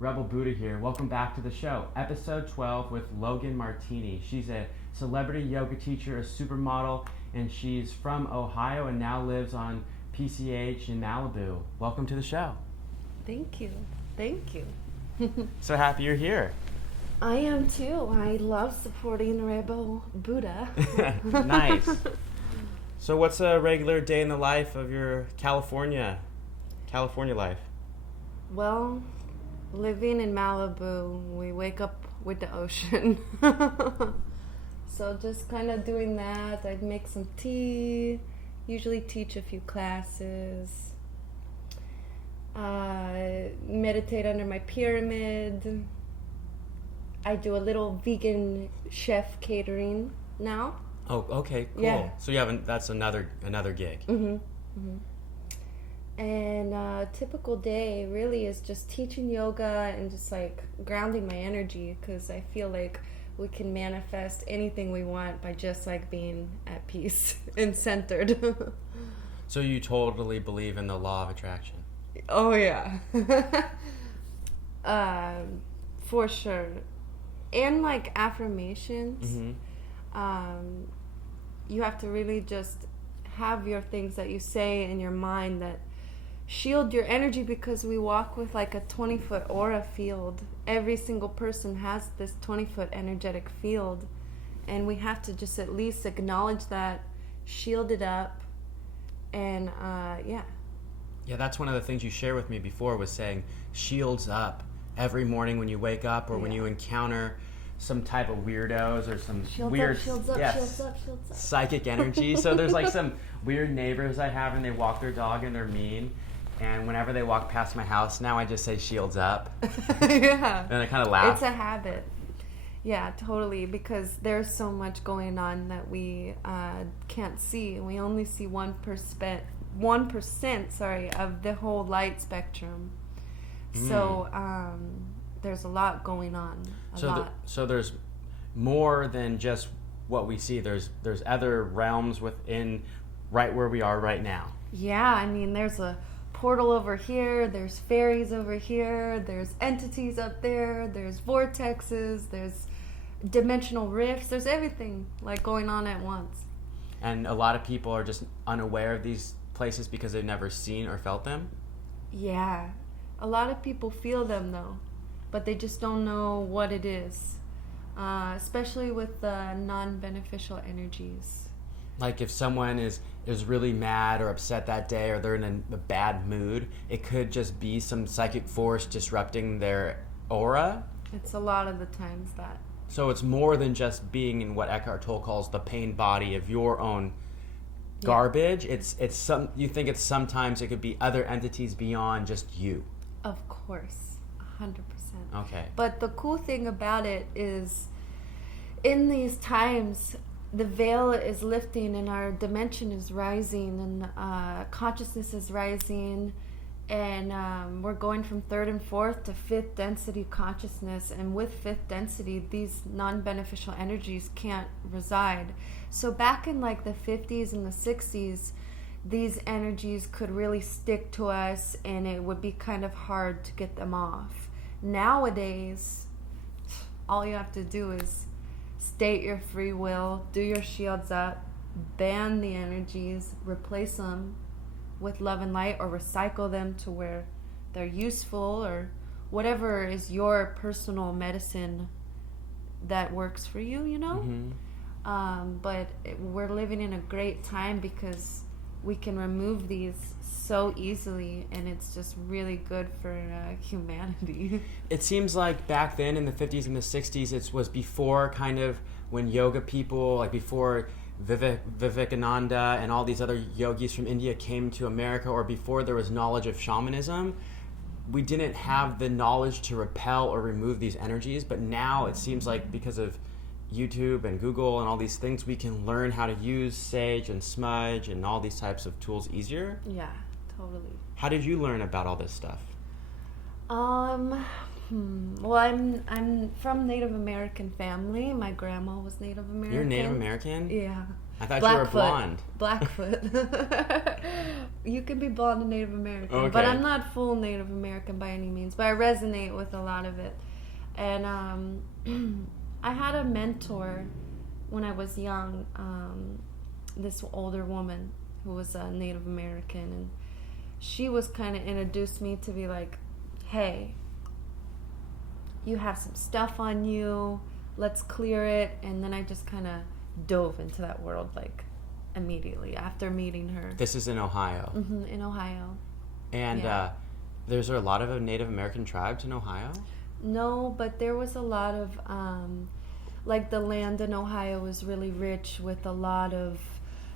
Rebel Buddha here. Welcome back to the show. Episode 12 with Logan Martini. She's a celebrity yoga teacher, a supermodel, and she's from Ohio and now lives on PCH in Malibu. Welcome to the show. Thank you. Thank you. So happy you're here. I am too. I love supporting Rebel Buddha. Nice. So what's a regular day in the life of your California life? Well, living in Malibu, we wake up with the ocean. So just kind of doing that. I'd make some tea, usually teach a few classes, meditate under my pyramid. I do a little vegan chef catering now. Oh, okay, cool. Yeah. So that's another gig. Mm-hmm. Mm-hmm. And a typical day really is just teaching yoga and just like grounding my energy, because I feel like we can manifest anything we want by just like being at peace and centered. So you totally believe in the law of attraction? Oh yeah. For sure. And like affirmations. Mm-hmm. You have to really just have your things that you say in your mind that shield your energy, because we walk with like a 20-foot aura field. Every single person has this 20-foot energetic field, and we have to just at least acknowledge that, shield it up, and yeah, that's one of the things you shared with me before, was saying shields up every morning when you wake up, or when you encounter some type of weirdos or some shields up. Psychic energy. So there's like some weird neighbors I have, and they walk their dog and they're mean. And whenever they walk past my house, now I just say shields up. Yeah. And I kind of laugh. It's a habit. Yeah, totally. Because there's so much going on that we can't see. We only see 1%, of the whole light spectrum. So there's a lot going on. So there's more than just what we see. There's other realms within right where we are right now. Yeah, I mean, there's a portal over here, there's fairies over here, there's entities up there, there's vortexes, there's dimensional rifts, there's everything like going on at once. And a lot of people are just unaware of these places because they've never seen or felt them? Yeah. A lot of people feel them though, but they just don't know what it is, especially with the non-beneficial energies. Like if someone is really mad or upset that day, or they're in a bad mood, it could just be some psychic force disrupting their aura. It's a lot of the times that. So it's more than just being in what Eckhart Tolle calls the pain body of your own garbage. It's some. You think it's sometimes it could be other entities beyond just you. Of course, 100%. Okay. But the cool thing about it is, in these times, the veil is lifting and our dimension is rising, and consciousness is rising, and we're going from third and fourth to fifth density consciousness. And with fifth density, these non-beneficial energies can't reside. So back in like the 50s and the 60s, these energies could really stick to us, and it would be kind of hard to get them off. Nowadays, all you have to do is state your free will, do your shields up, ban the energies, replace them with love and light, or recycle them to where they're useful, or whatever is your personal medicine that works for you, you know? Mm-hmm. But we're living in a great time because we can remove these so easily, and it's just really good for humanity. It seems like back then in the 50s and the 60s, it was before kind of when yoga people, like before Vivekananda and all these other yogis from India came to America, or before there was knowledge of shamanism, we didn't have the knowledge to repel or remove these energies. But now it seems like because of YouTube and Google and all these things, we can learn how to use sage and smudge and all these types of tools easier. Yeah, totally. How did you learn about all this stuff? Well, I'm from Native American family. My grandma was Native American. You're Native American? Yeah. I thought you were blonde. Blackfoot. You can be blonde and Native American, Okay. but I'm not full Native American by any means. But I resonate with a lot of it. And I had a mentor when I was young, this older woman who was a Native American, and she was kind of introduced me to be like, hey, you have some stuff on you, let's clear it. And then I just kind of dove into that world like immediately after meeting her. This is in Ohio. Mm-hmm, in Ohio. And there's a lot of Native American tribes in Ohio? No, but there was a lot of, like the land in Ohio was really rich with a lot of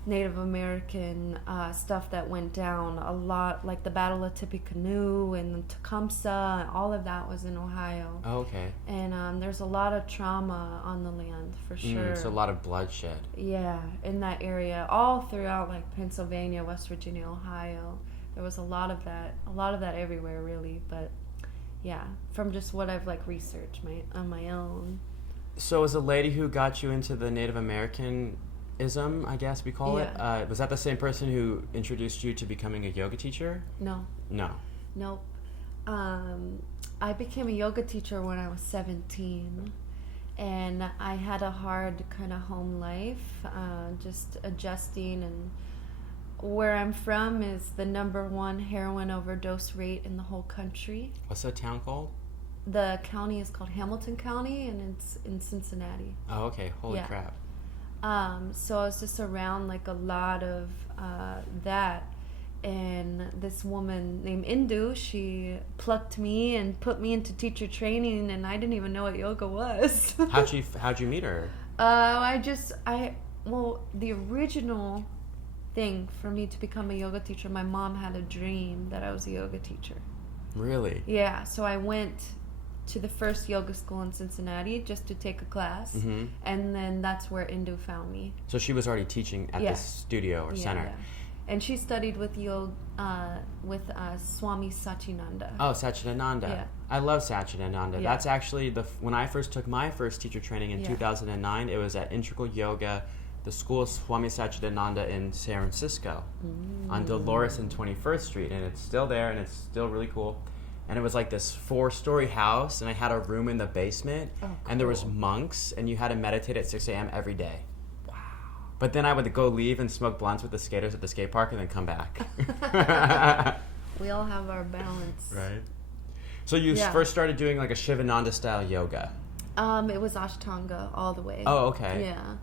Native American stuff that went down. A lot, like the Battle of Tippecanoe and Tecumseh, and all of that was in Ohio. Oh, okay. And there's a lot of trauma on the land, for sure. So a lot of bloodshed. Yeah, in that area, all throughout like Pennsylvania, West Virginia, Ohio. There was a lot of that everywhere, really. But yeah, from just what I've like researched on my own. So was the lady who got you into the Native Americanism, I guess we call it, was that the same person who introduced you to becoming a yoga teacher? No. Nope. I became a yoga teacher when I was 17, and I had a hard kind of home life, just adjusting. And where I'm from is the #1 heroin overdose rate in the whole country. What's that town called? The county is called Hamilton County, and it's in Cincinnati. Oh, okay. Holy crap. So I was just around like a lot of that. And this woman named Indu, she plucked me and put me into teacher training, and I didn't even know what yoga was. How'd you meet her? The original thing for me to become a yoga teacher, my mom had a dream that I was a yoga teacher. Really? Yeah, so I went to the first yoga school in Cincinnati just to take a class, and then that's where Indu found me. So she was already teaching at this studio or center. Yeah. And she studied with Swami Satchidananda. Oh, Satchidananda. Yeah. I love Satchidananda. Yeah. That's actually when I first took my first teacher training in 2009, it was at Integral Yoga, the school of Swami Satchidananda in San Francisco on Dolores and 21st Street, and it's still there, and it's still really cool. And it was like this 4-story house, and I had a room in the basement, and there was monks, and you had to meditate at 6 a.m. every day. Wow. But then I would go leave and smoke blunts with the skaters at the skate park and then come back. We all have our balance. Right. So you first started doing like a Shivananda style yoga. It was Ashtanga all the way. Oh, okay. Yeah.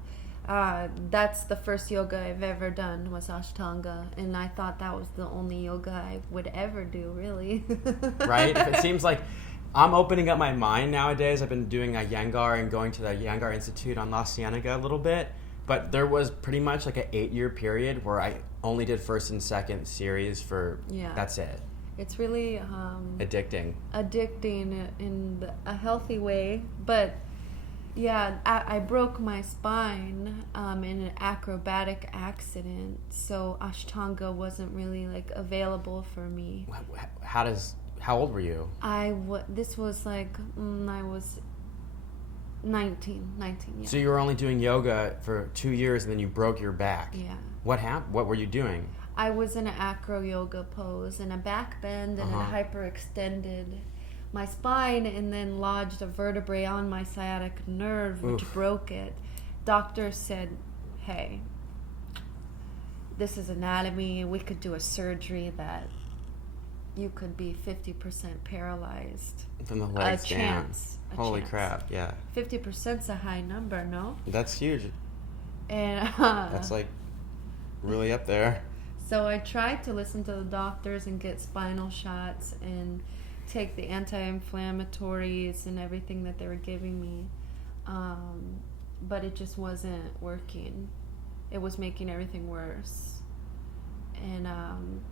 That's the first yoga I've ever done was Ashtanga, and I thought that was the only yoga I would ever do, really. Right? It seems like I'm opening up my mind nowadays. I've been doing a Iyengar and going to the Iyengar Institute on La Cienega a little bit, but there was pretty much like an 8-year period where I only did first and second series that's it. It's really addicting in a healthy way, but yeah, I broke my spine in an acrobatic accident, so Ashtanga wasn't really like available for me. How old were you? This was like I was 19. Yeah. So you were only doing yoga for 2 years, and then you broke your back. Yeah. What happened? What were you doing? I was in an acro yoga pose, in a back bend, and a hyperextended my spine, and then lodged a vertebrae on my sciatic nerve, which broke it. Doctor said, hey, this is anatomy. We could do a surgery that you could be 50% paralyzed. From the legs down. Holy chance. Crap, yeah. 50%'s a high number, no? That's huge. And that's like really up there. So I tried to listen to the doctors and get spinal shots and take the anti-inflammatories and everything that they were giving me, but it just wasn't working. It was making everything worse. And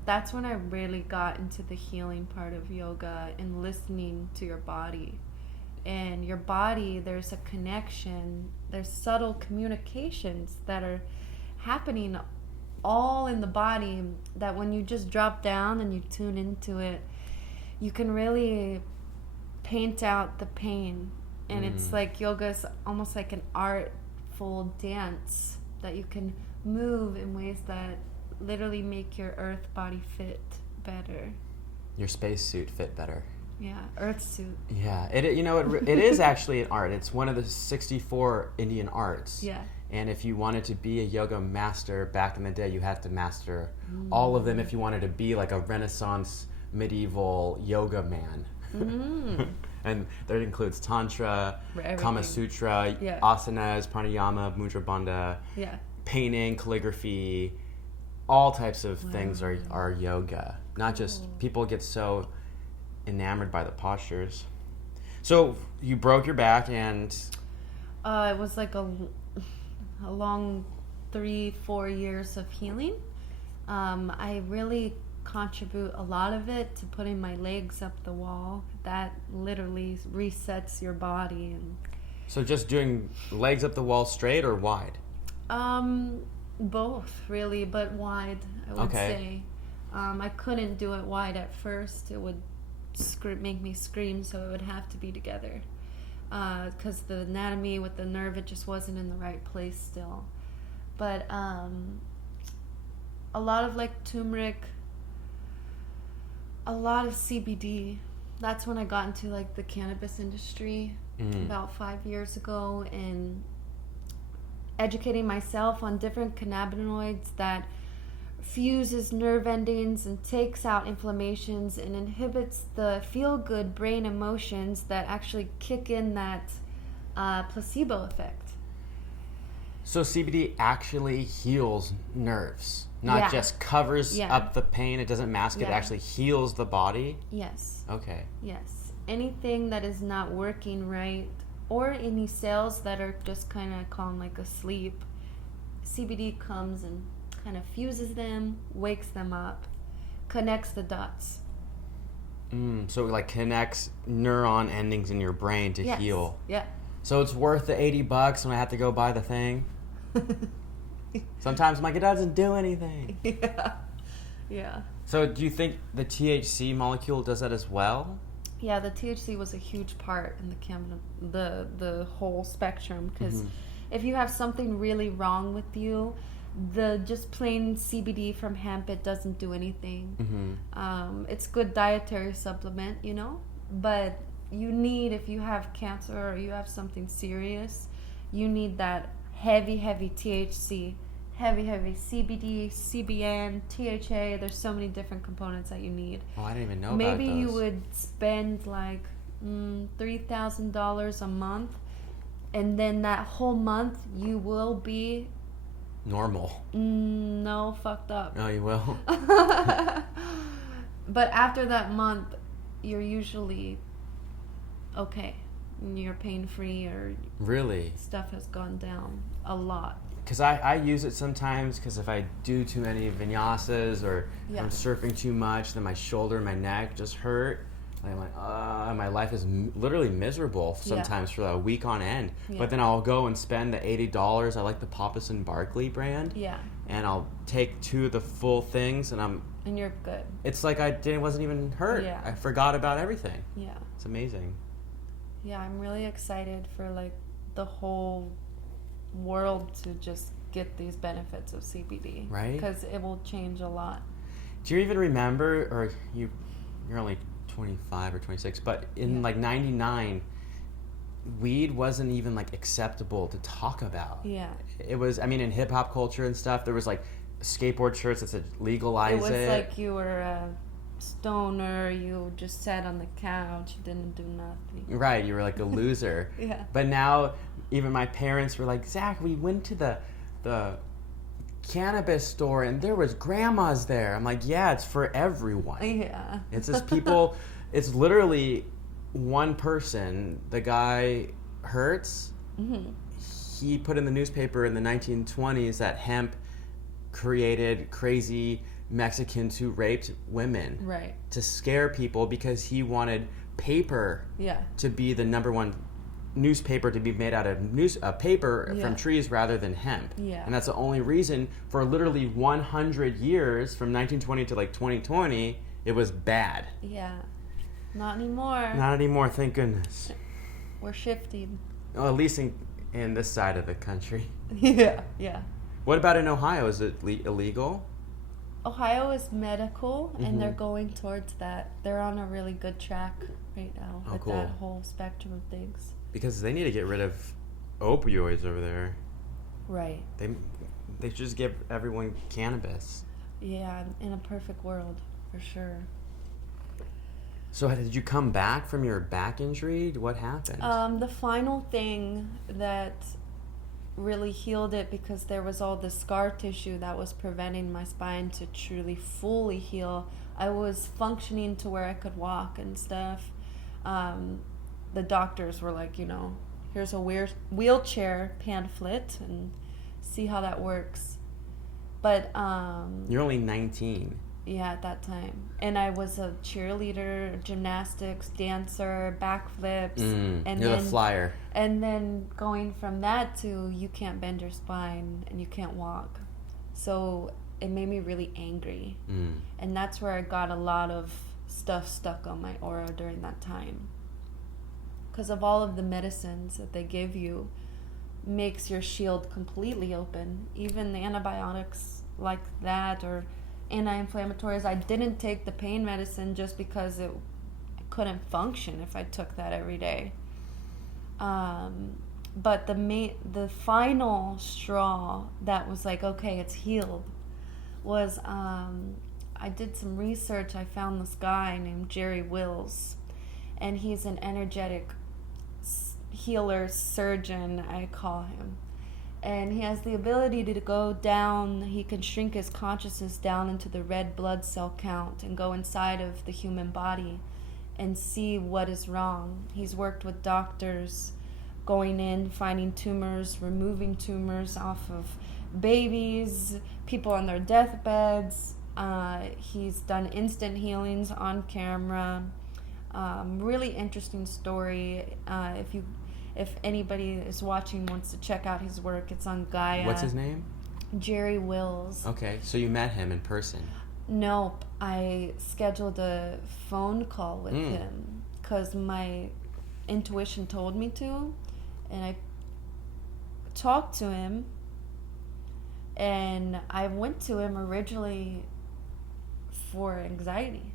that's when I really got into the healing part of yoga and listening to your body. And your body, there's a connection, there's subtle communications that are happening all in the body, that when you just drop down and you tune into it, you can really paint out the pain. And it's like yoga's almost like an artful dance that you can move in ways that literally make your earth body fit better. Your spacesuit fit better. Yeah, earth suit. Yeah, it is actually an art. It's one of the 64 Indian arts. Yeah. And if you wanted to be a yoga master back in the day, you had to master all of them if you wanted to be like a Renaissance medieval yoga man. And that includes Tantra, Kama Sutra, asanas, pranayama, mudra bandha, painting, calligraphy, all types of things are yoga. Not just, people get so enamored by the postures. So you broke your back and... it was like a long 3-4 years of healing. I really contribute a lot of it to putting my legs up the wall. That literally resets your body. And so just doing legs up the wall straight or wide? Both really, but wide, I would say. I couldn't do it wide at first. It would make me scream, so it would have to be together. Because the anatomy with the nerve, it just wasn't in the right place still. But a lot of like turmeric, a lot of CBD. That's when I got into like the cannabis industry about 5 years ago, and educating myself on different cannabinoids that fuses nerve endings and takes out inflammations and inhibits the feel-good brain emotions that actually kick in that placebo effect. So CBD actually heals nerves, not just covers up the pain. It doesn't mask it. It actually heals the body? Yes. Okay. Yes. Anything that is not working right, or any cells that are just kind of calm like asleep, CBD comes and kind of fuses them, wakes them up, connects the dots. So it like connects neuron endings in your brain to heal. Yeah. So it's worth the $80 when I have to go buy the thing. Sometimes I'm like, it doesn't do anything. Yeah. So do you think the THC molecule does that as well? Yeah, the THC was a huge part in the whole spectrum, because if you have something really wrong with you, the just plain CBD from hemp, it doesn't do anything. It's good dietary supplement, but you need, if you have cancer or you have something serious, you need that heavy THC, heavy CBD, CBN, THA. There's so many different components that you need. Oh, I didn't even know about those. Maybe you would spend like $3,000 a month, and then that whole month you will be normal. No, fucked up. Oh, you will? But after that month, you're usually okay. You're pain-free, or really stuff has gone down a lot. Because I use it sometimes, because if I do too many vinyasas or I'm surfing too much, then my shoulder and my neck just hurt. And I'm like, my life is literally miserable sometimes for a week on end. But then I'll go and spend the $80. I like the Pappas and Barkley brand. Yeah. And I'll take 2 of the full things, and you're good. It's like I wasn't even hurt. Yeah. I forgot about everything. Yeah. It's amazing. Yeah, I'm really excited for like the whole world to just get these benefits of CBD. Right. Because it will change a lot. Do you even remember, or you're only 25 or 26, but in like 99, weed wasn't even like acceptable to talk about. Yeah. It was, in hip hop culture and stuff, there was like skateboard shirts that said legalize it. It was like you were a stoner, you just sat on the couch, you didn't do nothing. Right, you were like a loser. Yeah. But now, even my parents were like, Zach, we went to the cannabis store and there was grandmas there. I'm like, yeah, it's for everyone. Yeah. It's just people, it's literally one person. The guy Hertz, he put in the newspaper in the 1920s that hemp created crazy Mexicans who raped women. Right. To scare people, because he wanted paper to be the number one newspaper, to be made out of paper from trees rather than hemp. Yeah. And that's the only reason for literally 100 years, from 1920 to like 2020, it was bad. Yeah. Not anymore. Not anymore, thank goodness. We're shifting. Well, at least in this side of the country. Yeah. Yeah. What about in Ohio? Is it illegal? Ohio is medical, and they're Mhm. going towards that. They're on a really good track right now Oh, with cool. that whole spectrum of things. Because they need to get rid of opioids over there. Right. They should just give everyone cannabis. Yeah, in a perfect world, for sure. So did you come back from your back injury? What happened? The final thing that really healed it, because there was all the scar tissue that was preventing my spine to truly fully heal. I was functioning to where I could walk and stuff. The doctors were like, here's a wheelchair pamphlet and see how that works. But You're only 19. yeah, at that time. And I was a cheerleader, gymnastics, dancer, backflips. And You're then, the flyer. And then going from that to you can't bend your spine and you can't walk. So it made me really angry. And that's where I got a lot of stuff stuck on my aura during that time. Because of all of the medicines that they give you makes your shield completely open. Even the antibiotics like that, or anti-inflammatories. I didn't take the pain medicine just because I couldn't function if I took that every day. But the final straw that was like, okay, it's healed, was I did some research. I found this guy named Jerry Wills, and he's an energetic healer, surgeon, I call him. And he has the ability to go down, he can shrink his consciousness down into the red blood cell count and go inside of the human body and see what is wrong. He's worked with doctors going in, finding tumors, removing tumors off of babies, people on their deathbeds. He's done instant healings on camera. Really interesting story. If anybody is watching wants to check out his work, it's on Gaia. What's his name? Jerry Wills. Okay, so you met him in person. Nope. I scheduled a phone call with him because my intuition told me to. And I talked to him. And I went to him originally for anxiety.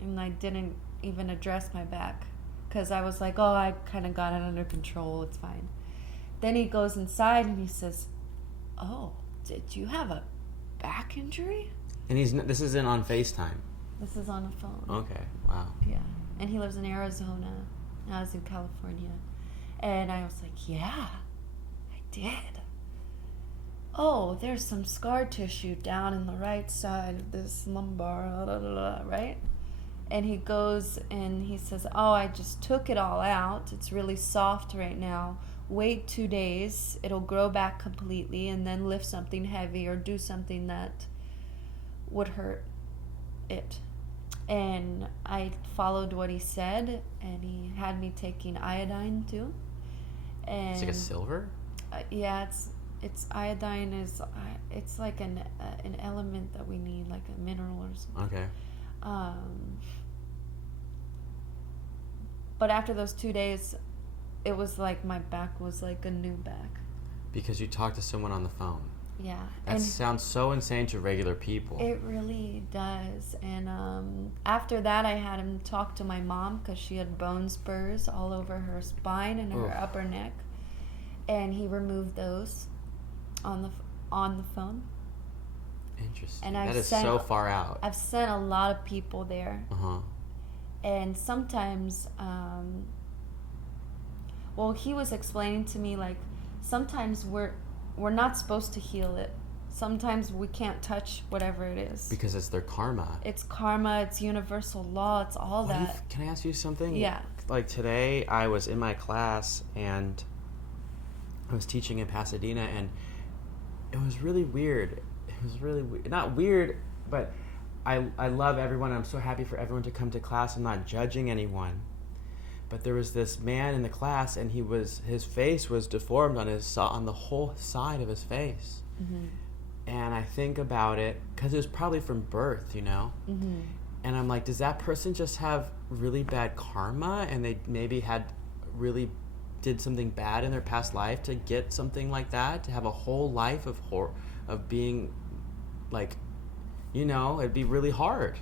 And I didn't even address my back. Because I was like, I kind of got it under control. It's fine. Then he goes inside and he says, did you have a back injury? And this isn't on FaceTime. This is on a phone. Okay, wow. Yeah. And he lives in Arizona. And I was in California. And I was like, yeah, I did. There's some scar tissue down in the right side of this lumbar, right? And he goes and he says, I just took it all out. It's really soft right now. Wait 2 days. It'll grow back completely, and then lift something heavy or do something that would hurt it. And I followed what he said, and he had me taking iodine too. And It's like a silver? Yeah, it's iodine is it's like an element that we need, like a mineral or something. Okay. But after those 2 days, it was like my back was like a new back. Because you talked to someone on the phone. Yeah. That sounds so insane to regular people. It really does. And after that, I had him talk to my mom because she had bone spurs all over her spine and her upper neck. And he removed those on the phone. Interesting. And that is so far out. I've sent a lot of people there. Uh-huh. And sometimes, he was explaining to me, like, sometimes we're not supposed to heal it. Sometimes we can't touch whatever it is. Because it's their karma. It's karma, it's universal law, it's all that. Can I ask you something? Yeah. Like today, I was in my class, and I was teaching in Pasadena, and it was really weird. It was really not weird, but I love everyone. I'm so happy for everyone to come to class. I'm not judging anyone. But there was this man in the class, and his face was deformed on the whole side of his face. Mm-hmm. And I think about it, because it was probably from birth, Mm-hmm. And I'm like, does that person just have really bad karma, and they maybe did something bad in their past life to get something like that, to have a whole life of of being like, it'd be really hard.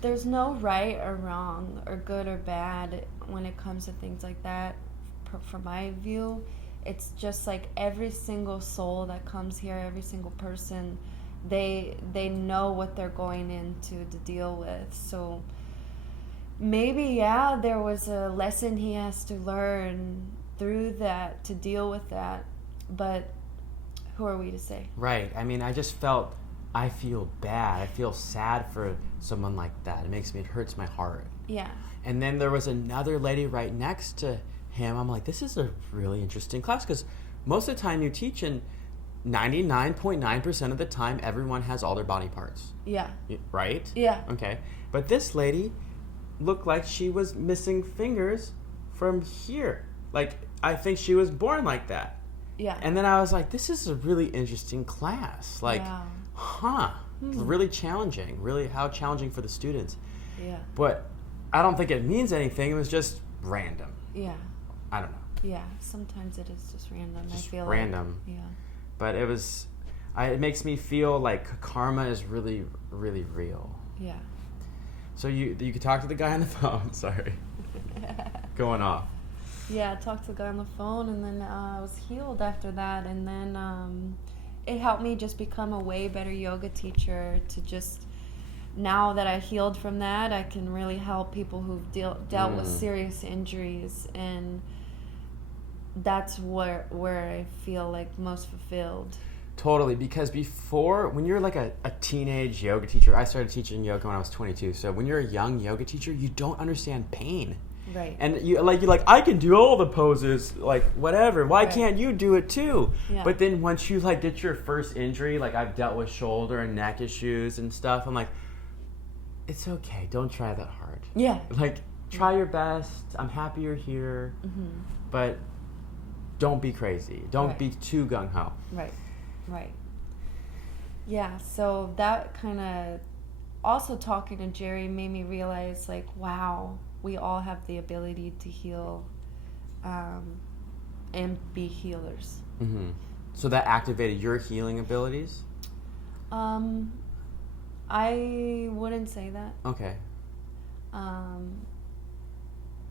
There's no right or wrong or good or bad when it comes to things like that. From my view, it's just like every single soul that comes here, every single person, they know what they're going into to deal with. So maybe, there was a lesson he has to learn through that to deal with that. But who are we to say? Right. I mean, I feel bad. I feel sad for someone like that. It hurts my heart. Yeah. And then there was another lady right next to him. I'm like, this is a really interesting class, because most of the time you teach, and 99.9% of the time everyone has all their body parts. Yeah. Right? Yeah. Okay. But this lady looked like she was missing fingers from here. Like, I think she was born like that. Yeah. And then I was like, this is a really interesting class. Like, really challenging. Really, how challenging for the students. Yeah. But I don't think it means anything. It was just random. Yeah. I don't know. Yeah. Sometimes it is just random. Just I feel random. Like, yeah. But it makes me feel like karma is really, really real. Yeah. So you could talk to the guy on the phone. Sorry. Going off. Yeah, I talked to the guy on the phone, and then I was healed after that. And then it helped me just become a way better yoga teacher, to just, now that I healed from that, I can really help people who've dealt with serious injuries. And that's where I feel like most fulfilled. Totally, because before, when you're like a teenage yoga teacher, I started teaching yoga when I was 22. So when you're a young yoga teacher, you don't understand pain. Right. And you're like, I can do all the poses, like whatever. Why can't you do it too? Yeah. But then once you like get your first injury, like I've dealt with shoulder and neck issues and stuff, I'm like, it's okay. Don't try that hard. Yeah. Like, try your best. I'm happy you're here. Mm-hmm. But don't be crazy. Don't be too gung-ho. Right. Yeah, so that kind of, also talking to Jerry made me realize, like, wow, we all have the ability to heal and be healers. Mm-hmm. So that activated your healing abilities? I wouldn't say that. Okay. A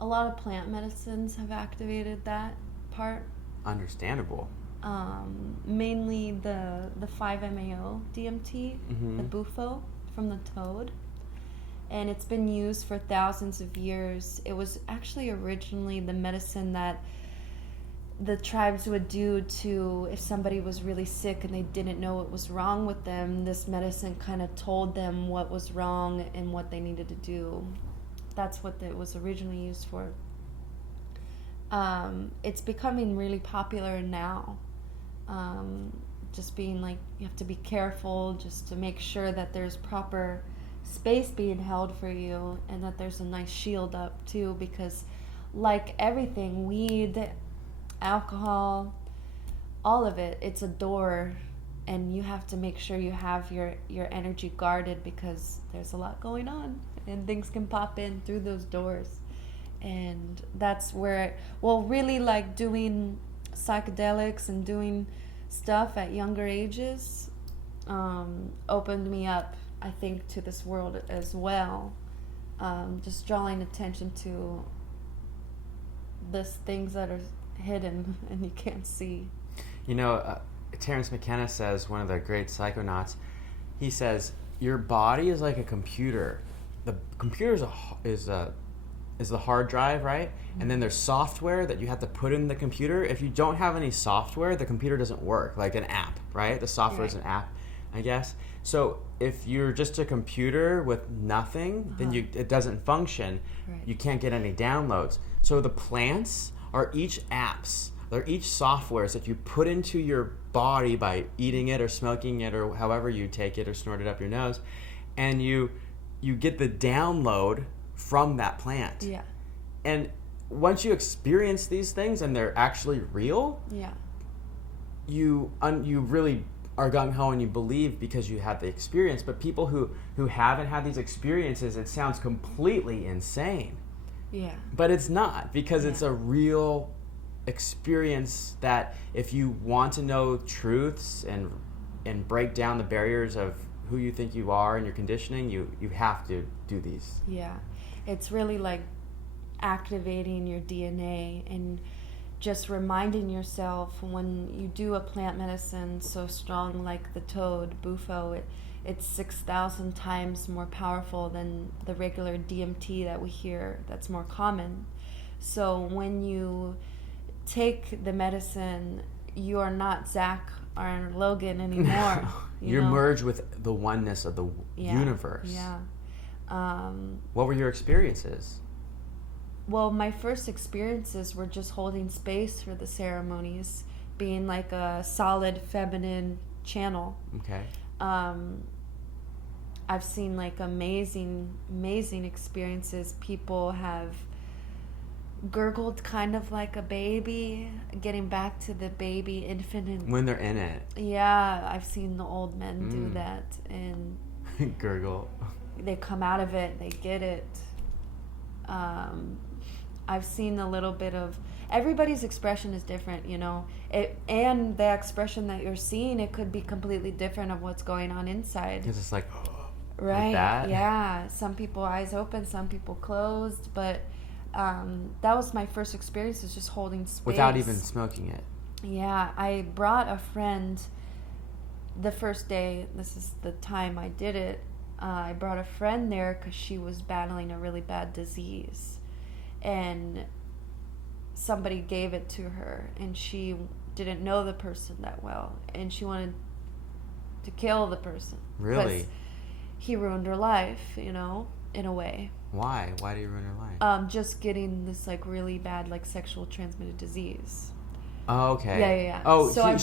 lot of plant medicines have activated that part. Understandable. Mainly the 5-MAO DMT, mm-hmm. the bufo from the toad. And it's been used for thousands of years. It was actually originally the medicine that the tribes would do to, if somebody was really sick and they didn't know what was wrong with them, this medicine kind of told them what was wrong and what they needed to do. That's what it was originally used for. It's becoming really popular now. Just being like, you have to be careful just to make sure that there's proper space being held for you, and that there's a nice shield up too, because like everything, weed, alcohol, all of it, it's a door, and you have to make sure you have your energy guarded, because there's a lot going on and things can pop in through those doors. And that's where really like doing psychedelics and doing stuff at younger ages opened me up, I think, to this world as well. Just drawing attention to these things that are hidden and you can't see. You know, Terence McKenna says, one of the great psychonauts, he says, your body is like a computer. The computer is the hard drive, right? Mm-hmm. And then there's software that you have to put in the computer. If you don't have any software, the computer doesn't work, like an app, right? The software is an app, I guess. So if you're just a computer with nothing, then it doesn't function. Right. You can't get any downloads. So the plants are each apps. They're each softwares that you put into your body by eating it or smoking it or however you take it or snort it up your nose. And you get the download from that plant. Yeah. And once you experience these things and they're actually real, you really are gung-ho and you believe because you had the experience. But people who haven't had these experiences, it sounds completely insane. Yeah. But it's not, because it's a real experience that if you want to know truths and and break down the barriers of who you think you are and your conditioning, you have to do these. Yeah. It's really like activating your DNA and just reminding yourself when you do a plant medicine so strong like the toad, bufo, it's 6,000 times more powerful than the regular DMT that we hear that's more common. So when you take the medicine, you are not Zach or Logan anymore. You're merged with the oneness of the universe. Yeah. What were your experiences? Well, my first experiences were just holding space for the ceremonies, being like a solid feminine channel. Okay. I've seen like amazing experiences. People have gurgled kind of like a baby, getting back to the baby infant. When they're in it. Yeah, I've seen the old men do that, and gurgle. They come out of it, they get it. I've seen a little bit of everybody's expression is different, you know. And the expression that you're seeing, it could be completely different of what's going on inside. It's just like right, like that. Yeah. Some people eyes open, some people closed, but that was my first experience, is just holding space without even smoking it. Yeah, I brought a friend the first day. This is the time I did it. I brought a friend there because she was battling a really bad disease, and somebody gave it to her, and she didn't know the person that well, and she wanted to kill the person. Really? He ruined her life, you know, in a way. Why? Why did he ruin her life? Just getting this like really bad like sexual transmitted disease. Oh, okay. Yeah. Oh, So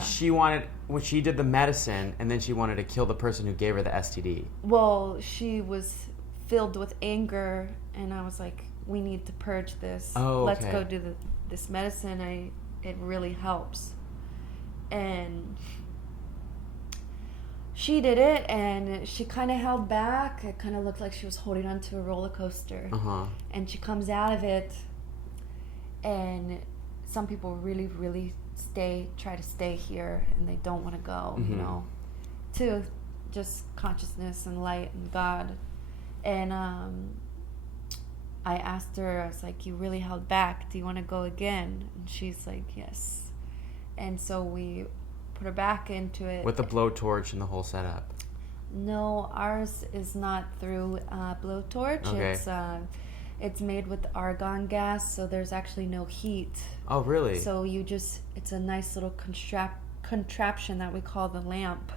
she wanted, when she did the medicine, and then she wanted to kill the person who gave her the STD. Well, she was filled with anger, and I was like, we need to purge this. Oh, okay. Let's go do this medicine. It really helps. And she did it, and she kind of held back. It kind of looked like she was holding on to a roller coaster. Uh-huh. And she comes out of it, and some people really, really try to stay here, and they don't want to go, you know, to just consciousness and light and God. And I asked her, I was like, you really held back. Do you want to go again? And she's like, yes. And so we put her back into it. With the blowtorch and the whole setup. No, ours is not through blowtorch. Okay. It's made with argon gas, so there's actually no heat. Oh, really? So it's a nice little contraption that we call the lamp,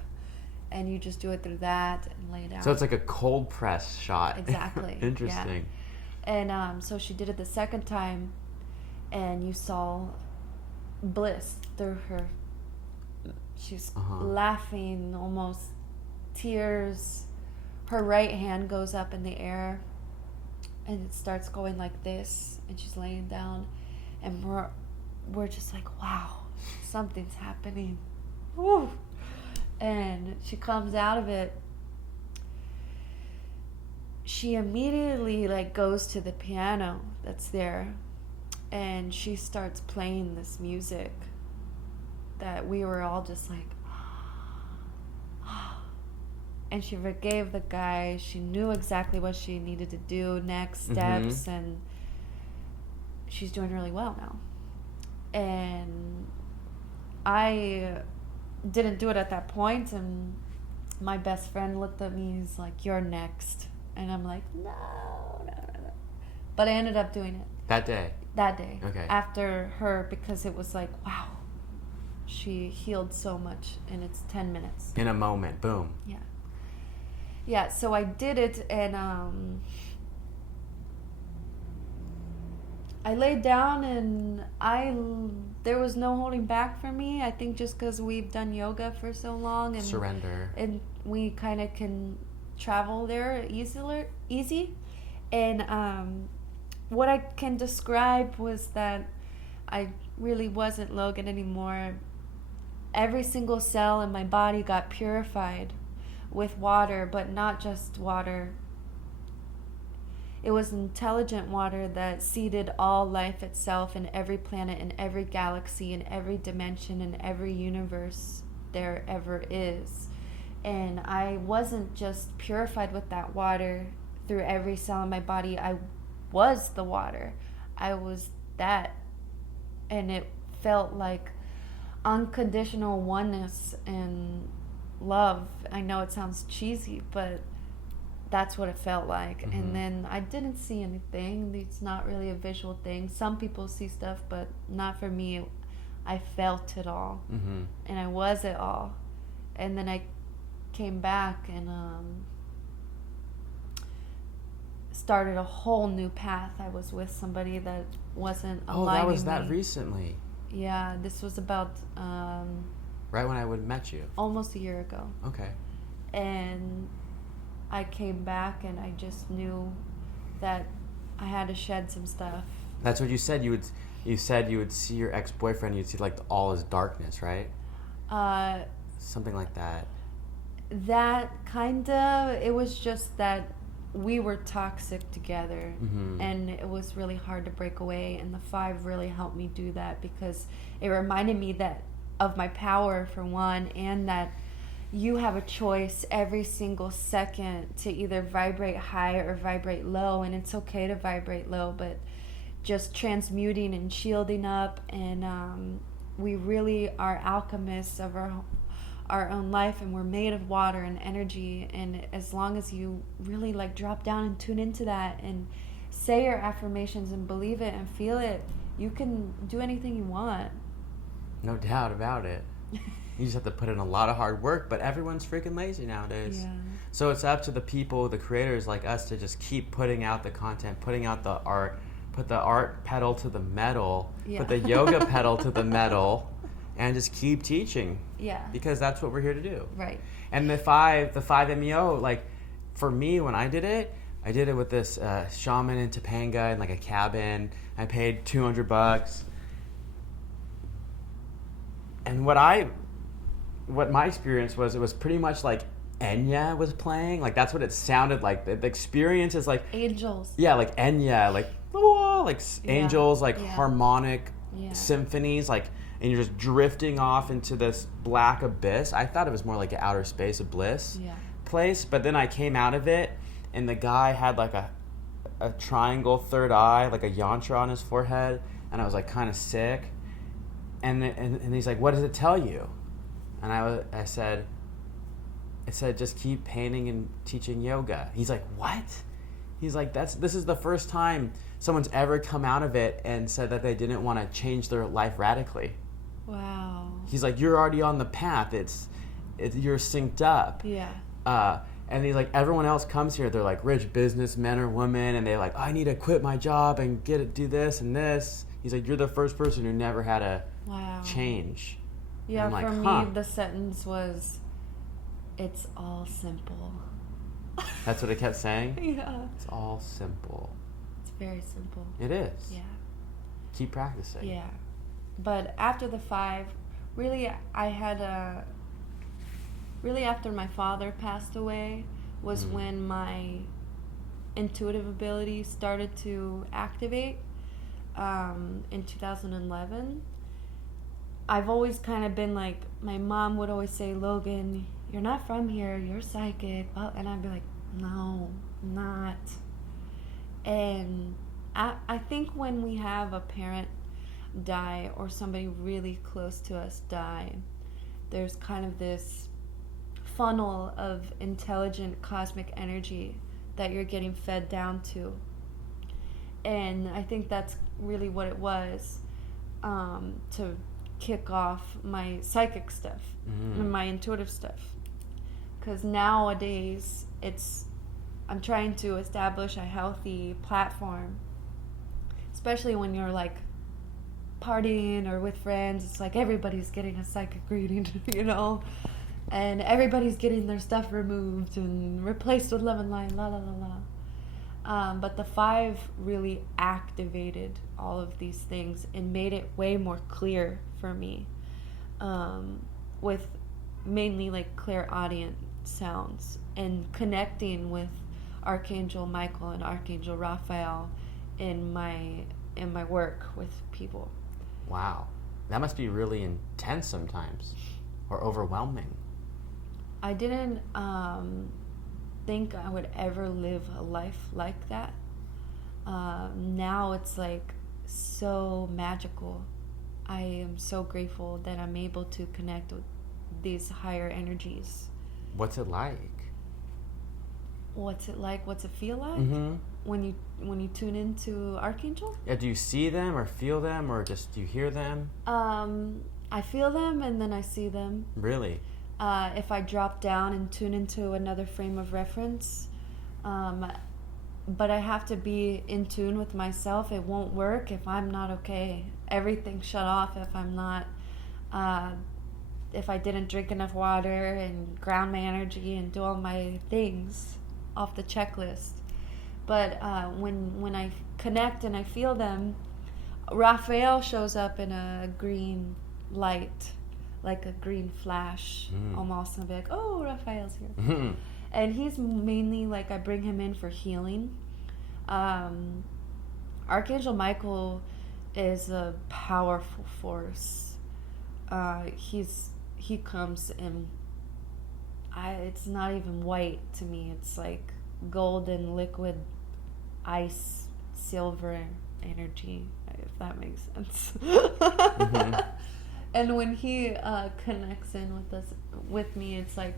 and you just do it through that and lay it out. So it's like a cold press shot. Exactly. Interesting. Yeah. And so she did it the second time, and you saw bliss through her. She's laughing, almost tears. Her right hand goes up in the air, and it starts going like this, and she's laying down, and we're just like, wow, something's happening. Woo. And she comes out of it. She immediately like goes to the piano that's there, and she starts playing this music that we were all just like, and she forgave the guy. She knew exactly what she needed to do, next steps, and she's doing really well now. And I didn't do it at that point, and my best friend looked at me, he's like, you're next. And I'm like, no. But I ended up doing it. That day? That day. Okay. After her, because it was like, wow, she healed so much, and it's 10 minutes. In a moment, boom. Yeah. Yeah, so I did it, and I laid down, and there was no holding back for me. I think just because we've done yoga for so long, and surrender, and we kind of can travel there easy. And what I can describe was that I really wasn't Logan anymore. Every single cell in my body got purified with water, but not just water. It was intelligent water that seeded all life itself in every planet, in every galaxy, in every dimension, in every universe. there ever is. And I wasn't just purified with that water through every cell in my body. I was the water. I was that. And it felt like unconditional oneness and love. I know it sounds cheesy, but that's what it felt like. Mm-hmm. And then I didn't see anything. It's not really a visual thing. Some people see stuff, but not for me. I felt it all. Mm-hmm. And I was it all. And then I came back and started a whole new path. I was with somebody that wasn't aligning. Oh, that was me. that recently. Yeah, this was about Right when I would met you. almost a year ago. Okay. And I came back and I just knew that I had to shed some stuff. That's what you said. You said you would see your ex-boyfriend. You'd see like all his darkness, right? Something like that. That kind of, it was just that we were toxic together. Mm-hmm. And it was really hard to break away. And the 5 really helped me do that, because it reminded me that of my power, for one, and that you have a choice every single second to either vibrate high or vibrate low. And it's okay to vibrate low, but just transmuting and shielding up. And we really are alchemists of our own life, and we're made of water and energy. And as long as you really like drop down and tune into that and say your affirmations and believe it and feel it, you can do anything you want. No doubt about it. You just have to put in a lot of hard work, but everyone's freaking lazy nowadays. Yeah. So it's up to the people, the creators like us, to just keep putting out the content, putting out the art, put the art pedal to the metal, Yeah. put the yoga pedal to the metal, and just keep teaching. Yeah. Because that's what we're here to do. Right. And the five MEO, like for me, when I did it with this shaman in Topanga in like a cabin. I paid $200. And what my experience was, it was pretty much like Enya was playing. Like that's what it sounded like. The experience is like Angels. Yeah, like Enya, like angels, like harmonic symphonies, like, and you're just drifting off into this black abyss. I thought it was more like an outer space of bliss place, but then I came out of it, and the guy had like a triangle third eye, like a yantra on his forehead, and I was like kind of sick. And he's like, "What does it tell you?" And I said, "It said just keep painting and teaching yoga." He's like, "What?" He's like, "This is the first time someone's ever come out of it and said that they didn't want to change their life radically." Wow. He's like, "You're already on the path. You're synced up." Yeah. And he's like, everyone else comes here, they're like rich businessmen or women, and they're like, I need to quit my job and do this and this. He's like, you're the first person who never had a change. Yeah, like, for me, the sentence was, it's all simple. That's what it kept saying? Yeah. It's all simple. It's very simple. It is. Yeah. Keep practicing. Yeah. But after the 5, really, I had really after my father passed away was when my intuitive ability started to activate in 2011. I've always kind of been like, my mom would always say, Logan, you're not from here, you're psychic. And I'd be like, no, I'm not. And I think when we have a parent die or somebody really close to us die, there's kind of this funnel of intelligent cosmic energy that you're getting fed down to. And I think that's really what it was, to kick off my psychic stuff and my intuitive stuff. Because nowadays I'm trying to establish a healthy platform, especially when you're like partying or with friends. It's like everybody's getting a psychic reading, you know, and everybody's getting their stuff removed and replaced with love and light, la la la la. But the 5 really activated all of these things and made it way more clear for me, with mainly like clairaudient sounds and connecting with Archangel Michael and Archangel Raphael in my work with people. Wow. That must be really intense sometimes. or overwhelming? I didn't think I would ever live a life like that. Now it's like so magical. I am so grateful that I'm able to connect with these higher energies. What's it like? What's it like? What's it feel like? Mm-hmm. When you tune into Archangel? Yeah, do you see them or feel them or just do you hear them? I feel them and then I see them. Really? If I drop down and tune into another frame of reference, but I have to be in tune with myself. It won't work if I'm not okay. Everything shut off if I'm not, if I didn't drink enough water and ground my energy and do all my things off the checklist. But when I connect and I feel them, Raphael shows up in a green light, like a green flash, almost. And I'll be like, oh, Raphael's here. And he's mainly like, I bring him in for healing. Archangel Michael is a powerful force. He comes in, it's not even white to me. It's like golden liquid ice silver energy, if that makes sense. And when he connects in with me, it's like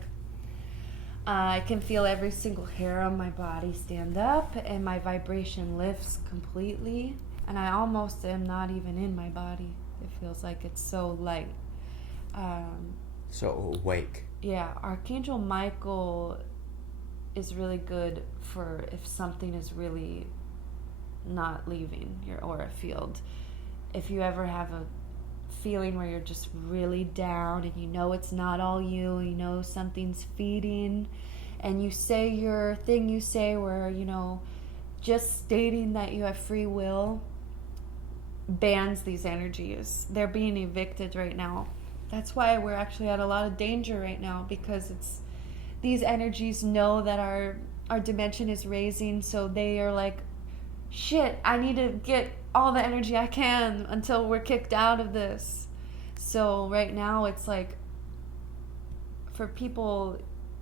I can feel every single hair on my body stand up, and my vibration lifts completely, and I almost am not even in my body. It feels like it's so light. So awake. Yeah, Archangel Michael is really good for if something is really not leaving your aura field. If you ever have a feeling where you're just really down and you know it's not all you know something's feeding, and you say your thing you say where, just stating that you have free will bans these energies. They're being evicted right now. That's why we're actually at a lot of danger right now, because these energies know that our dimension is raising, so they are like, shit, I need to get all the energy I can until we're kicked out of this. So right now it's like, for people,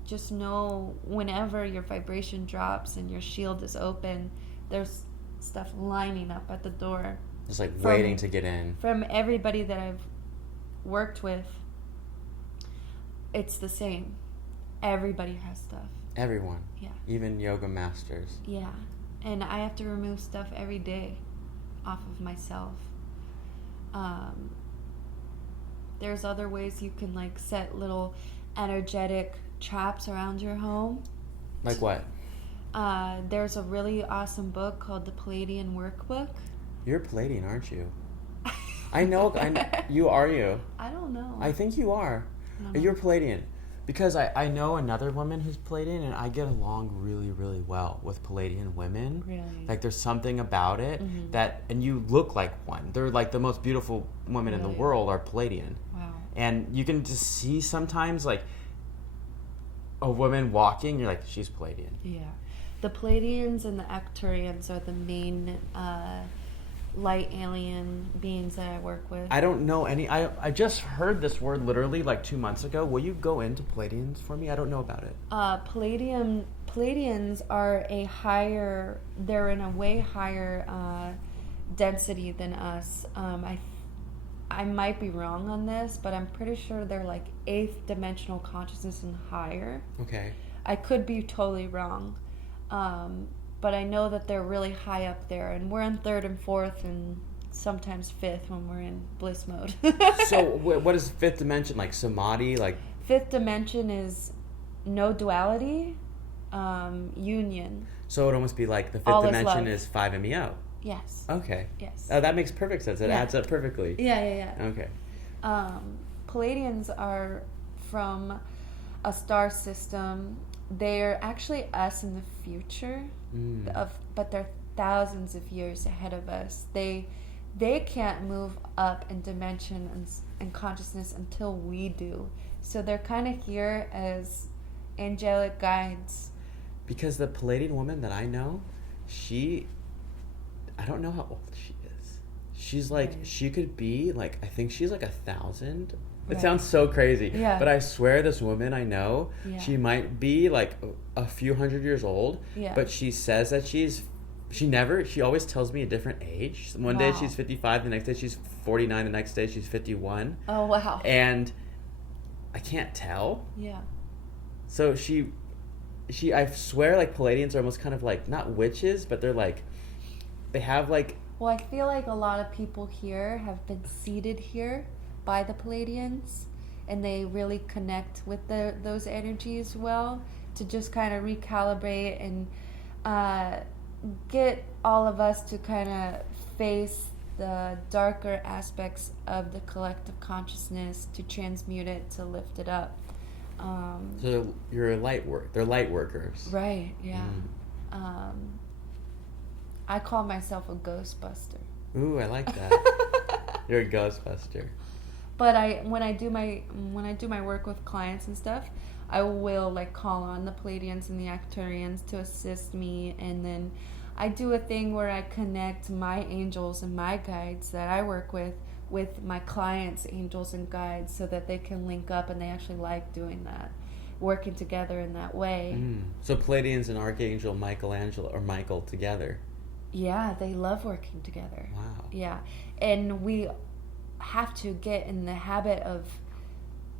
just know whenever your vibration drops and your shield is open, there's stuff lining up at the door. Just like waiting to get in. From everybody that I've worked with, it's the same. Everybody has stuff. Everyone. Yeah. Even yoga masters. Yeah. And I have to remove stuff every day off of myself. There's other ways you can like set little energetic traps around your home. Like what? There's a really awesome book called The Palladian Workbook. You're Palladian, aren't you? I know. You are you? I don't know. I think you are. You're Palladian. Because I know another woman who's Palladian, and I get along really, really well with Palladian women. Really? Like, there's something about it that, and you look like one. They're like the most beautiful women in the world are Palladian. Wow. And you can just see sometimes, like, a woman walking, you're like, she's Palladian. Yeah. The Palladians and the Arcturians are the main light alien beings that I work with. I don't know any. I just heard this word literally like 2 months ago. Will you go into Palladians for me? I don't know about it. Palladians are they're in a way higher density than us. I might be wrong on this, but I'm pretty sure they're like 8th dimensional consciousness and higher. Okay. I could be totally wrong. But I know that they're really high up there, and we're in 3rd and 4th and sometimes 5th when we're in bliss mode. So what is 5th dimension, like samadhi? Like 5th dimension is no duality, union. So it almost be like the 5th All is dimension love. is 5-MeO. Yes. Okay. Yes. That makes perfect sense. It adds up perfectly. Yeah. Okay. Palladians are from a star system. They're actually us in the future, but they're thousands of years ahead of us. They can't move up in dimension and consciousness until we do. So they're kind of here as angelic guides. Because the Palladian woman that I know, I don't know how old she is. She's like, she could be like, I think she's like 1,000 It sounds so crazy. Yeah. But I swear this woman I know, Yeah. she might be like a few hundred years old, Yeah. but she says that she always tells me a different age. One day Wow. she's 55, the next day she's 49, the next day she's 51. Oh, wow. And I can't tell. Yeah. So I swear like Palladians are almost kind of like, not witches, but they're like, they have like... Well, I feel like a lot of people here have been seeded here by the Palladians, and they really connect with those energies well to just kind of recalibrate and get all of us to kind of face the darker aspects of the collective consciousness, to transmute it, to lift it up. So you're they're light workers. Right, yeah. I call myself a ghostbuster. Ooh, I like that. You're a ghostbuster. But when I do my work with clients and stuff, I will like call on the Palladians and the Arcturians to assist me, and then I do a thing where I connect my angels and my guides that I work with my clients' angels and guides, so that they can link up, and they actually like doing that, working together in that way. So Palladians and Archangel Michael together. Yeah, they love working together. Wow. Yeah, and we have to get in the habit of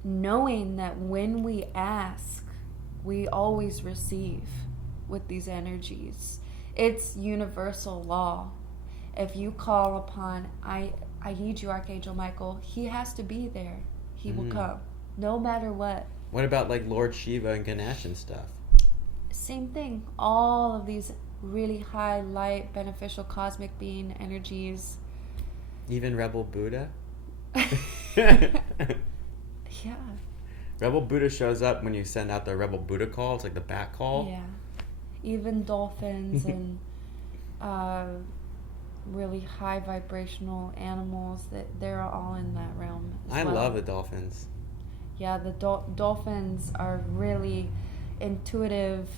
knowing that when we ask, we always receive with these energies. It's universal law. If you call upon, I need you, Archangel Michael, he has to be there. He will come, no matter what. What about like Lord Shiva and Ganesh and stuff? Same thing. All of these really high light, beneficial cosmic being energies. Even Rebel Buddha? Yeah. Rebel Buddha shows up when you send out the Rebel Buddha call. It's like the bat call. Yeah. Even dolphins and really high vibrational animals, they're all in that realm as I well. love the dolphins. Yeah, the dolphins are really intuitive,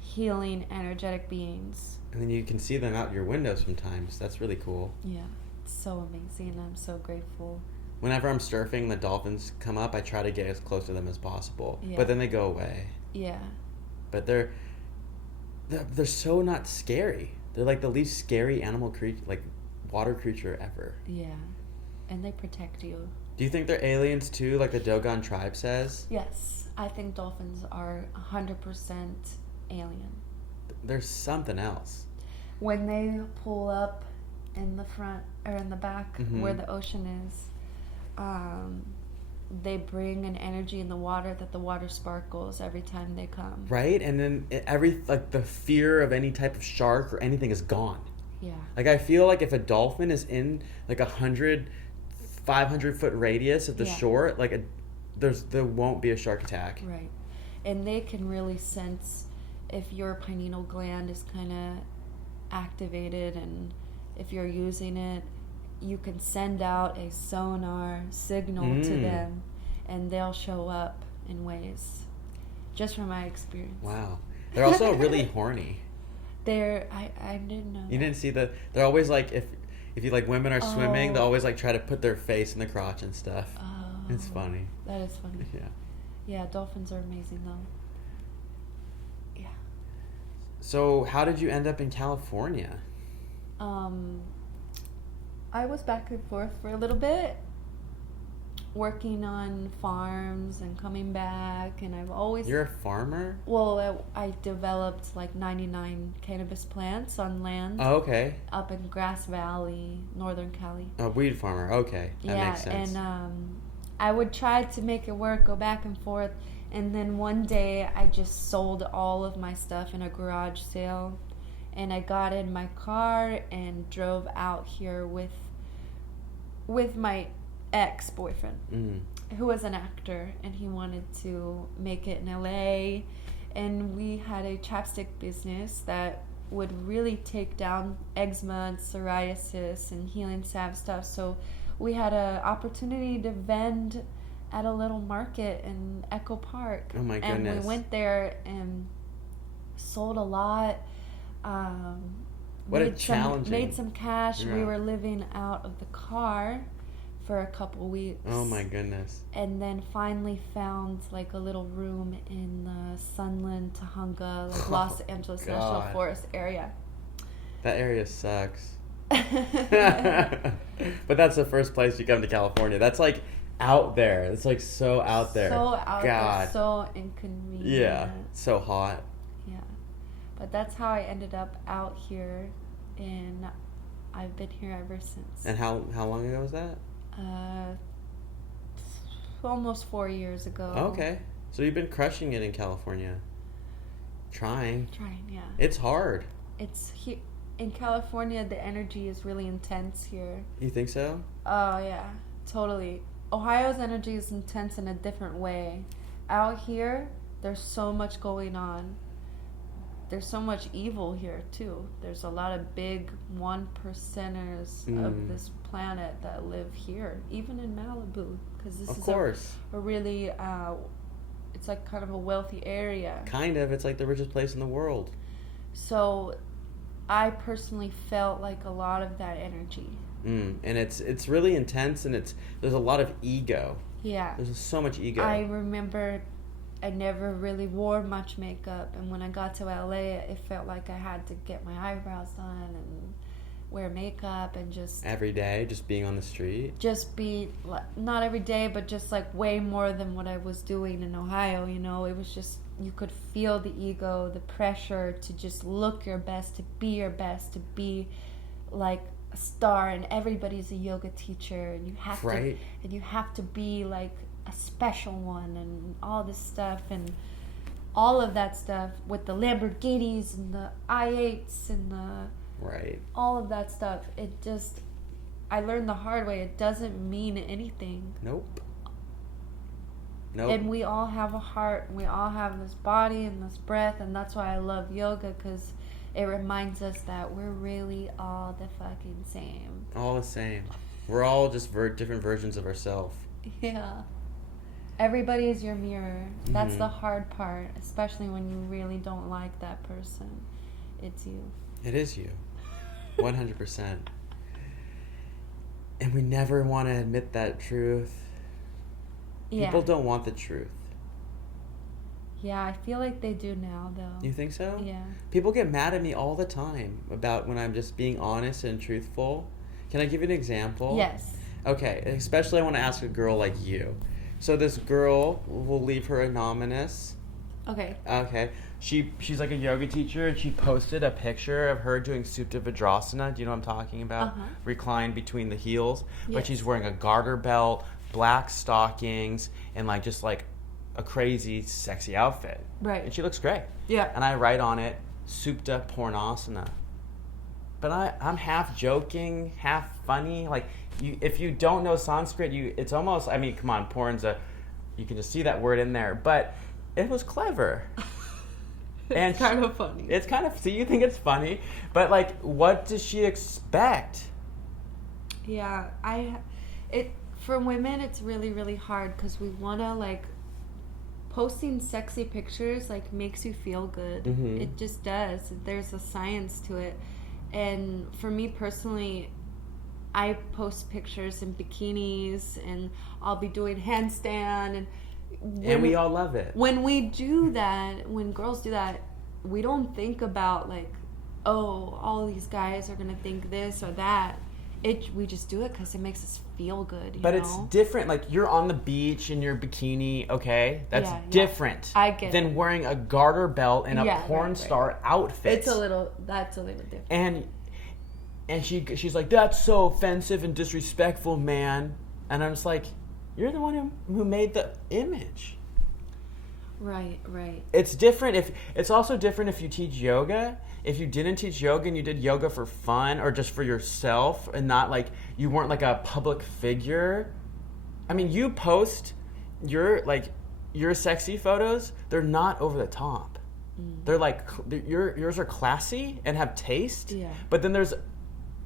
healing, energetic beings. And then you can see them out your windows sometimes. That's really cool. Yeah, it's so amazing. I'm so grateful. Whenever I'm surfing and the dolphins come up, I try to get as close to them as possible. Yeah. But then they go away. Yeah. But they're so not scary. They're like the least scary water creature ever. Yeah. And they protect you. Do you think they're aliens too, like the Dogon tribe says? Yes. I think dolphins are 100% alien. There's something else. When they pull up in the front or in the back where the ocean is, they bring an energy in the water that the water sparkles every time they come. Right? And then the fear of any type of shark or anything is gone. Yeah. Like I feel like if a dolphin is in like 500 foot radius of the shore, like there won't be a shark attack. Right. And they can really sense if your pineal gland is kind of activated, and if you're using it, you can send out a sonar signal to them, and they'll show up in ways, just from my experience. Wow. They're also really horny. I didn't know. You didn't see they're always like, if you like women are swimming, they'll always like try to put their face in the crotch and stuff. Oh. It's funny. That is funny. Yeah. Yeah, dolphins are amazing though. Yeah. So how did you end up in California? I was back and forth for a little bit, working on farms and coming back, and I've always... You're a farmer? Well, I developed like 99 cannabis plants on land. Oh, okay. Up in Grass Valley, Northern Cali. A weed farmer, okay. That makes sense. And I would try to make it work, go back and forth, and then one day I just sold all of my stuff in a garage sale, and I got in my car and drove out here with my ex-boyfriend, who was an actor, and he wanted to make it in LA, and we had a chapstick business that would really take down eczema and psoriasis and healing salve stuff. So we had an opportunity to vend at a little market in Echo Park. Oh my goodness. And we went there and sold a lot. What a challenging... Made some cash. Yeah. We were living out of the car, for a couple weeks. Oh my goodness. And then finally found like a little room in the Sunland, Tahunga, like Los Angeles National Forest area. That area sucks. But that's the first place you come to California. That's like out there. It's like so out there. So out there. So inconvenient. Yeah. So hot. Yeah. But that's how I ended up out here, and I've been here ever since. And how long ago was that? Almost 4 years ago. Okay. So you've been crushing it in California. Trying, yeah. It's hard. It's here in California. The energy is really intense here. You think so? Oh yeah, totally. Ohio's energy is intense in a different way. Out here, there's so much going on. There's so much evil here too. There's a lot of big 1%ers of this planet that live here, even in Malibu, because this is a really it's like kind of a wealthy area. Kind of. It's like the richest place in the world. So I personally felt like a lot of that energy. And it's really intense, and there's a lot of ego. Yeah. There's so much ego. I remember I never really wore much makeup, and when I got to LA, it felt like I had to get my eyebrows done and wear makeup and just every day, just being on the street. Just be not every day, but just like way more than what I was doing in Ohio. You know, it was just you could feel the ego, the pressure to just look your best, to be your best, to be like a star, and everybody's a yoga teacher, and you have to be like a special one, and all this stuff, and all of that stuff with the Lamborghinis and the i8s and the all of that stuff. It just, I learned the hard way. It doesn't mean anything. Nope. And we all have a heart. We all have this body and this breath, and that's why I love yoga, because it reminds us that we're really all the fucking same. All the same. We're all just different versions of ourselves. Yeah. Everybody is your mirror. That's the hard part, especially when you really don't like that person. It's you. It is you. 100%. And we never want to admit that truth. Yeah. People don't want the truth. Yeah, I feel like they do now, though. You think so? Yeah. People get mad at me all the time about when I'm just being honest and truthful. Can I give you an example? Yes. Okay, especially I want to ask a girl like you. So this girl, we'll leave her anonymous. Okay. Okay. She's like a yoga teacher, and she posted a picture of her doing Supta Vajrasana. Do you know what I'm talking about? Uh-huh. Reclined between the heels. Yes. But she's wearing a garter belt, black stockings, and like just like a crazy sexy outfit. Right. And she looks great. Yeah. And I write on it, Supta Pornasana. But I'm half joking, half funny. Like, if you don't know Sanskrit, it's almost, I mean, come on, porn's you can just see that word in there. But it was clever. It's kind of funny. It's kind of, so you think it's funny. But, like, what does she expect? Yeah, for women, it's really, really hard, because we want to, like, posting sexy pictures, like, makes you feel good. Mm-hmm. It just does. There's a science to it. And for me personally, I post pictures in bikinis, and I'll be doing handstand, and we all love it. When we do that, when girls do that, we don't think about like, oh, all these guys are gonna think this or that. We just do it because it makes us feel good. But it's different. Like, you're on the beach in your bikini, okay? That's different. I get than wearing a garter belt and a porn star outfit. That's a little different. And she's like, that's so offensive and disrespectful, man. And I'm just like, you're the one who made the image. Right. It's different it's also different if you teach yoga. If you didn't teach yoga and you did yoga for fun or just for yourself, and not like you weren't like a public figure. I mean, you post your sexy photos, they're not over the top. They're like, yours are classy and have taste. Yeah. But then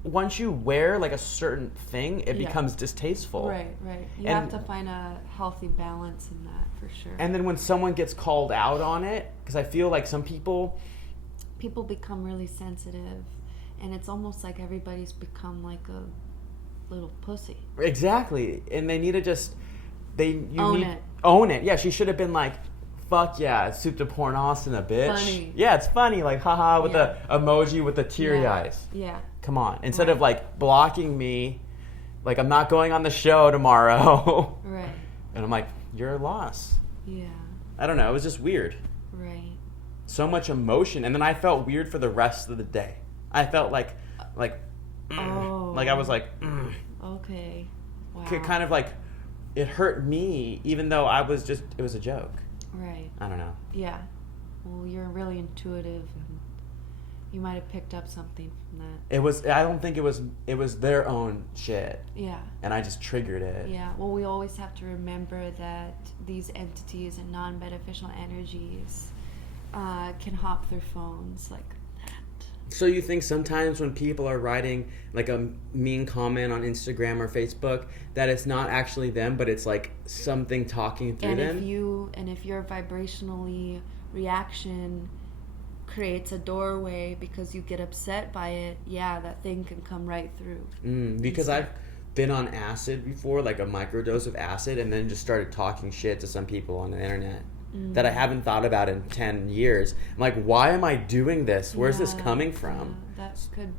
once you wear like a certain thing, it becomes distasteful. Right. You have to find a healthy balance in that, for sure. And then when someone gets called out on it, because I feel like some people become really sensitive, and it's almost like everybody's become like little pussy. Exactly. And they need to just It. Own it. Yeah, she should have been like, fuck yeah, soup to porn Austin a bitch. Funny. Yeah, it's funny, like haha with the emoji with the teary eyes. Yeah. Come on. Instead of like blocking me, like I'm not going on the show tomorrow. Right. And I'm like, you're a loss. Yeah. I don't know, it was just weird. Right. So much emotion, and then I felt weird for the rest of the day. I felt like like I was like okay. Wow. kind of like it hurt me, even though it was a joke. Right. I don't know. Yeah. Well, you're really intuitive, and you might have picked up something from that. I don't think it was their own shit. Yeah. And I just triggered it. Yeah. Well, we always have to remember that these entities and non-beneficial energies can hop through phones like that. So you think sometimes when people are writing like a mean comment on Instagram or Facebook that it's not actually them, but it's like something talking through them? If your vibrationally reaction creates a doorway because you get upset by it, that thing can come right through. Because I've been on acid before, like a microdose of acid, and then just started talking shit to some people on the internet that I haven't thought about in 10 years. I'm like, why am I doing this? Where's this coming from? That could,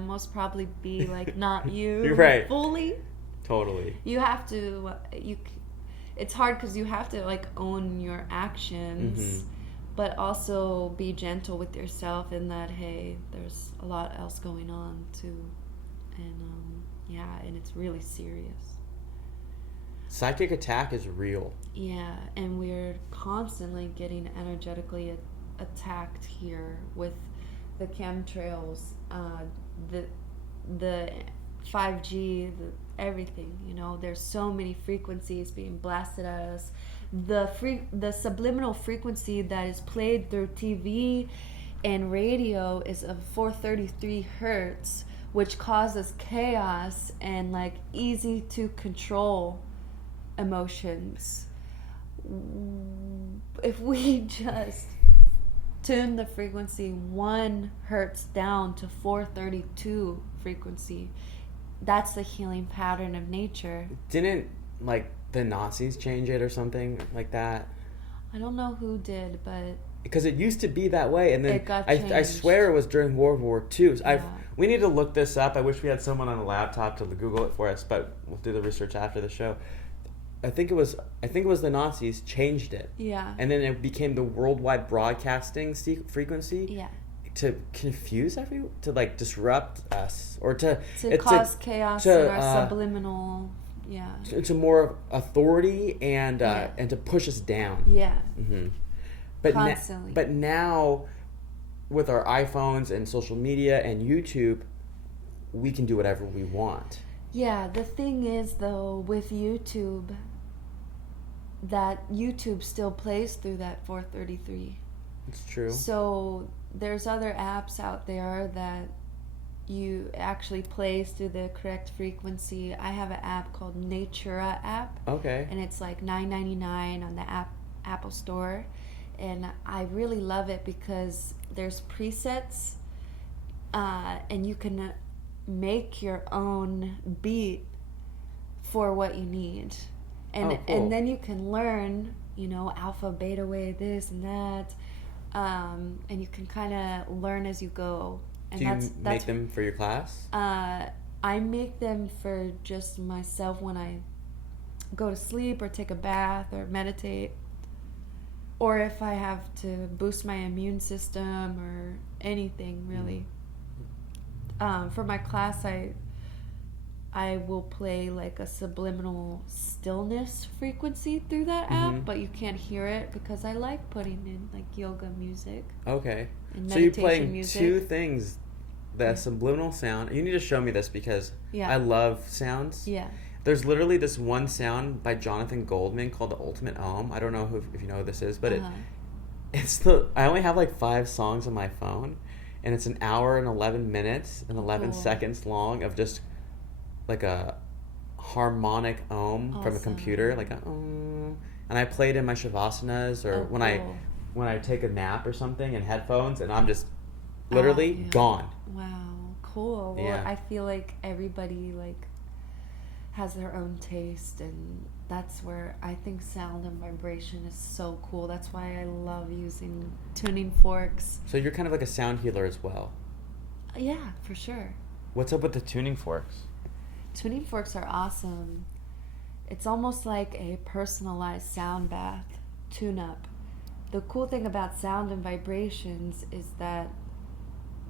most probably be like not you. You're right. Fully. Totally. You have to, it's hard because you have to like own your actions, but also be gentle with yourself in that, hey, there's a lot else going on too. And and it's really serious. Psychic attack is real. Yeah, and we're constantly getting energetically attacked here with the chemtrails, the 5G, everything. You know, there's so many frequencies being blasted at us. The subliminal frequency that is played through TV and radio is of 433 hertz, which causes chaos and like easy to control emotions. If we just tune the frequency 1 hertz down to 432 frequency, that's the healing pattern of nature. Didn't like the Nazis change it or something like that? I don't know who did, but because it used to be that way, and then it got I swear it was during World War II. Yeah. We need to look this up. I wish we had someone on a laptop to Google it for us, but we'll do the research after the show. I think it was the Nazis changed it. Yeah. And then it became the worldwide broadcasting frequency. Yeah. To confuse everyone, to like disrupt us, or to cause chaos in our subliminal. Yeah. To more authority and to push us down. Yeah. Mm-hmm. But constantly. But now, with our iPhones and social media and YouTube, we can do whatever we want. Yeah, the thing is, though, with YouTube, that YouTube still plays through that 433. It's true. So there's other apps out there that you actually plays through the correct frequency. I have an app called Natura app. Okay. And it's like $9.99 on the Apple Store. And I really love it because there's presets, and you can make your own beat for what you need. And cool. And then you can learn, alpha, beta wave, this and that. And you can kind of learn as you go. And do you make them for your class? I make them for just myself when I go to sleep or take a bath or meditate. Or if I have to boost my immune system or anything, really. For my class, I will play like a subliminal stillness frequency through that app, but you can't hear it because I like putting in like yoga music. Okay. And so you're playing music. two things. The subliminal sound. You need to show me this because I love sounds. Yeah. There's literally this one sound by Jonathan Goldman called The Ultimate Ohm. I don't know if you know who this is, but I only have like 5 songs on my phone, and it's an hour and 11 minutes and 11 seconds long of just like a harmonic ohm from a computer, like a and I play it in my shavasana or when I take a nap or something in headphones, and I'm just literally gone. Wow, cool. Well, Yeah. I feel like everybody like has their own taste, and that's where I think sound and vibration is so cool. That's why I love using tuning forks. So you're kind of like a sound healer as well. Yeah, for sure. What's up with the tuning forks? Tuning forks are awesome. It's almost like a personalized sound bath, tune-up. The cool thing about sound and vibrations is that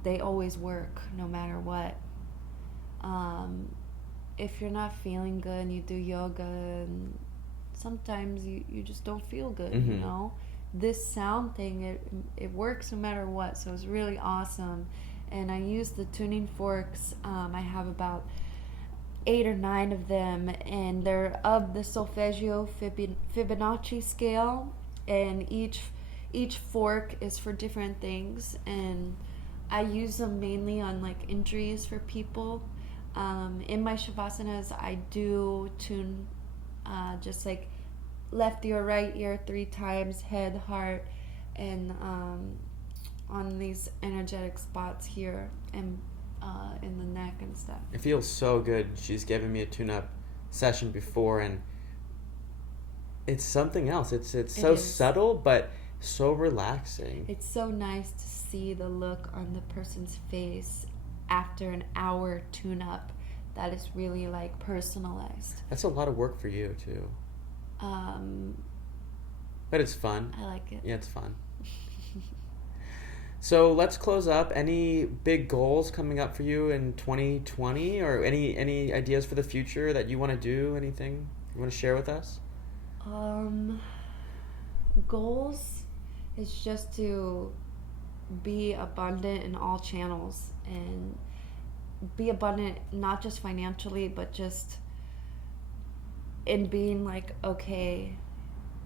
they always work no matter what. If you're not feeling good and you do yoga, and sometimes you just don't feel good, you know? This sound thing, it works no matter what, so it's really awesome. And I use the tuning forks. I have about 8 or 9 of them, and they're of the solfeggio Fibonacci scale, and each fork is for different things, and I use them mainly on like injuries for people. In my shavasanas, I do tune just like left ear, right ear 3 times, head, heart, and on these energetic spots here and in the neck and stuff. It feels so good. She's given me a tune-up session before, and it's something else. It's so subtle, but so relaxing. It's so nice to see the look on the person's face after an hour tune-up that is really like personalized. That's a lot of work for you too. But it's fun. I like it. Yeah, it's fun. So let's close up. Any big goals coming up for you in 2020, or any ideas for the future that you want to do? Anything you want to share with us? Goals is just to be abundant in all channels, and be abundant not just financially, but just in being like okay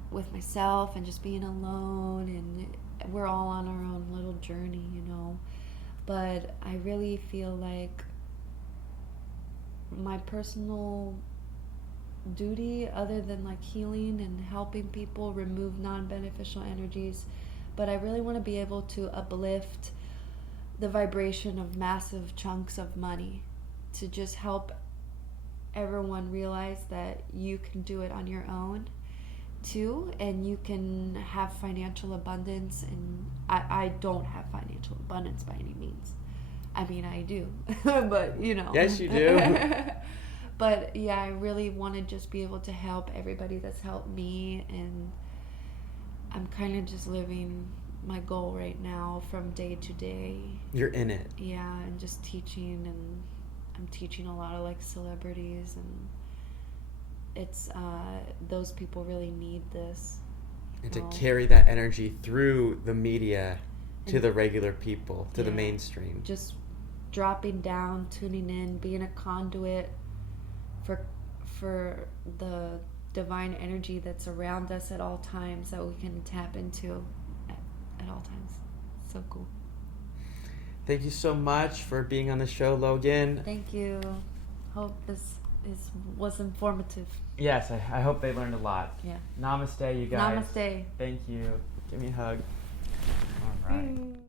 with myself, and just being alone, and we're all on our own little journey, you know. But I really feel like my personal duty, other than like healing and helping people remove non-beneficial energies, but I really want to be able to uplift the vibration of massive chunks of money, to just help everyone realize that you can do it on your own too, and you can have financial abundance. And I don't have financial abundance by any means. I mean, I do, but you know. Yes, you do. But yeah, I really want to just be able to help everybody that's helped me, and I'm kind of just living my goal right now from day to day. You're in it. Yeah, and just teaching, and I'm teaching a lot of like celebrities, and it's those people really need this. And to carry that energy through the media to the regular people, to the mainstream. Just dropping down, tuning in, being a conduit for the divine energy that's around us at all times, that we can tap into at all times. So cool. Thank you so much for being on the show, Logan. Thank you. Hope this was informative. Yes, I hope they learned a lot. Yeah. Namaste, you guys. Namaste. Thank you. Give me a hug. All right.